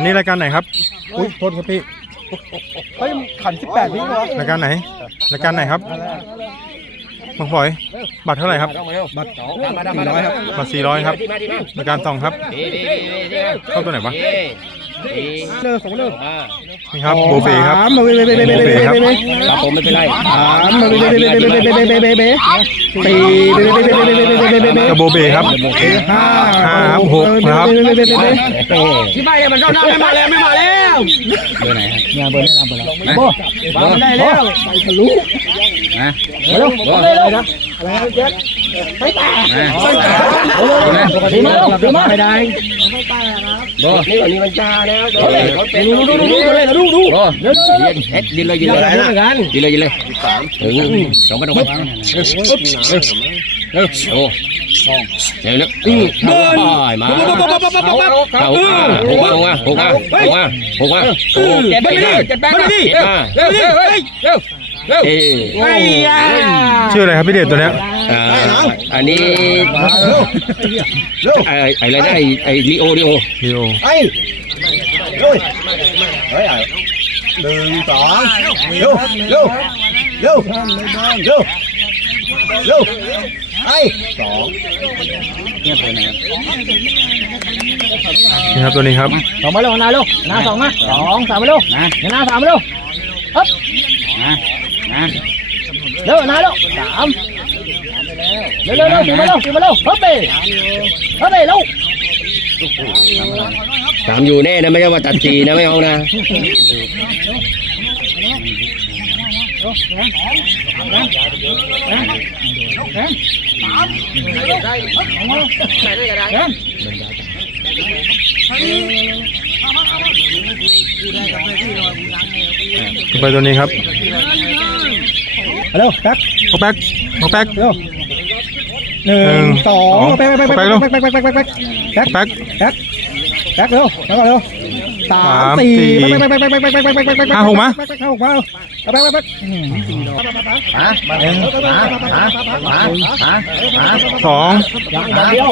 ันนี้รายการไหนครับ อุ้ยโทษครับพี่ เฮ้ยขันสิบแปดพี่เหรอรายการไหน รายการไหนครับบังพลอย บัตรเท่าไหร่ครับ บัตรสี่ร้อยครับ บัตรสี่ร้อยครับ รายการสองครับ เข้าตัวไหนวะเลิกสองเลิกนี่ครับโบเฟ่ครับโบเฟ่ครับผมไม่เป็นไรสามโบเฟ่เบเบเบเบเบเบ ตีกระโบเบครับห้าครับหกนะครับที่ใบมันเข้าหน้าไม่มาแล้วไม่มาแล้วเบอร์ไหนเนี่ยเบอร์นี้นำไปแล้วโบมาได้แล้วใบทะลุนะเร็วได้แล้วนะอะไรนะแจ็คไปตาไปตาเร็วมาเร็วมาไม่ได้ไม่ตา ร์นี่วันนี้มันจ้าแล้วดูดูดูดูดูเลยดูดูเบอร์เฮ็ดดินเลยดินเลยดินเลยดินเลยถึงสองพันหกพันเร็วโอ้เดี๋ยวเร็วอือเบอร์มาเอาหกมาหกมาหกมาหกมาหกมาโอ้เจ็ดไปดิเจ็ดไปดิเร็วเร็วเร็ว เร็วเร็วชื่ออะไรครับพี่เดชตัวเนี้ยอ่าอันนี้ไอ้ไอ้อะไรนะไอ้ไอ้ลีโอลีโอลีโอไอ้เฮ้ยเฮ้ยหนึ่งสองเร็วเร็วเร็วเร็วเร็วไอ้สองนี่ครับตัวนี้ครับสองมาเร็วนาเร็วนาสองมาสองสามมาเร็วนะนาสามมาเร็วนะ นะเร็วนาเร็วสามเร็วเร็วเร็วสี่มาเร็วสี่มาเร็วฮึบไปฮึบไปเร็วสามอยู่แน่นะไม่ใช่ว่าตัดสี่นะไม่เอานะไปตัวนี้ครับ เร็วแป๊กโอแป๊กโอแป๊ก เร็วหนึ่งสองแป๊กแป๊กแป๊กแป๊กแป๊กแป๊กแป๊กแป๊กแป๊กแป๊ก แป๊กเร็วแล้วก็เร็วสามสี่แป๊กแป๊กแป๊กแป๊กแป๊กแป๊กแป๊กแป๊กแป๊กแป๊กห้าหกมาแป๊กแป๊กห้าหกมาแป๊กแป๊กแป๊กฮะมาฮะฮะฮะฮะฮะสองอย่างเดียว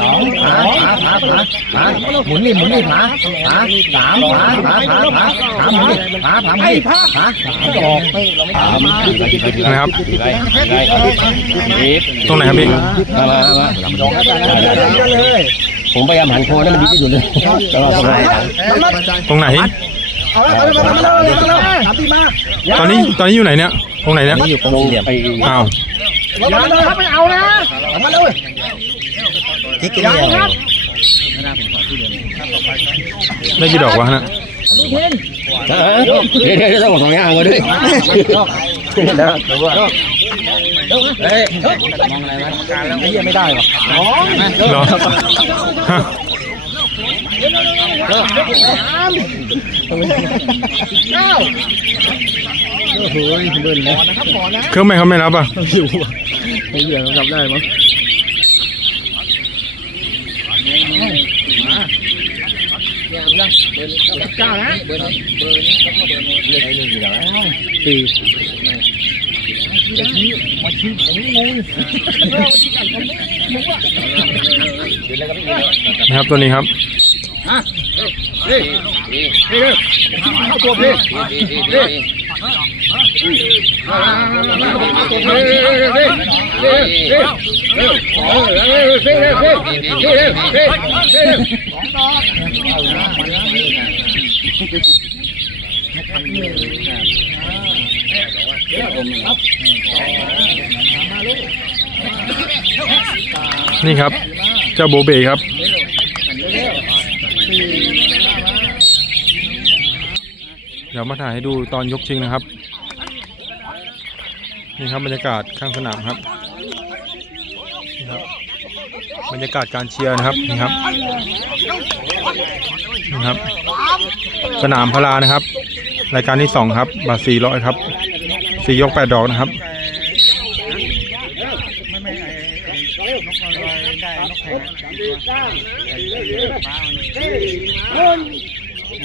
สองหาหาหาหาหาหมุนนี่หมุนนี่หาหาสามหาหาหาหาหาหมุนนี่หาหาหมุนนี่หาหาดอกสามนะครับไรไรนิดตรงไหนครับพี่มามามา ผมพยายามหันคอให้มันดีที่สุดเลยแต่ว่าผมไม่ได้ตรงไหน เอาละเอาละมาเลยมาเลยสามตีมาตอนนี้ตอนนี้อยู่ไหนเนี่ยตรงไหนเนี่ยอยู่ตรงสี่เหลี่ยมไอ้อ้าวอย่าเลยครับไม่เอานะมาเลยที่กินยังครับได้กี่ดอกวะนะเดี๋ยวเดี๋ยวต้องสองอย่างกันด้วย แล้วแต่ว่าเฮ้ยมองอะไรวะไอ้เหี้ยไม่ได้หรอน้องเหรอโอ้โหเดินเลยเครื่องไม่เขาไม่รับอะอยู่ไอ้เหี้ยเขาจับได้มั้งเก้านะเบอร์นี้เบอร์นี้แล้วก็เบอร์นี้เลขไหนเลขอยู่แล้วสี่ ได้มาชี้ผมงงเราชี้กันผมไม่ผมว่าเป็นอะไรกันไม่รู้นะครับตัวนี้ครับฮะนี่นี่นี่เข้าตัวพี่นี่ครับ นี่ครับ เจ้าโบเบครับ เดี๋ยวมาถ่ายให้ดูตอนยกชิงนะครับ นี่ครับบรรยากาศข้างสนามครับนี่ครับ บรรยากาศการเชียร์นะครับนี่ครับนี่ครับ สนามพลานะครับ รายการที่สองครับบาทสี่ร้อยครับสี่ยกแปดดอกนะครับ สี่เก้าสี่คนสี่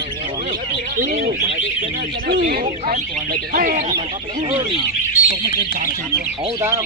สี่แปดตกมาเกินสามสิบเอาตาม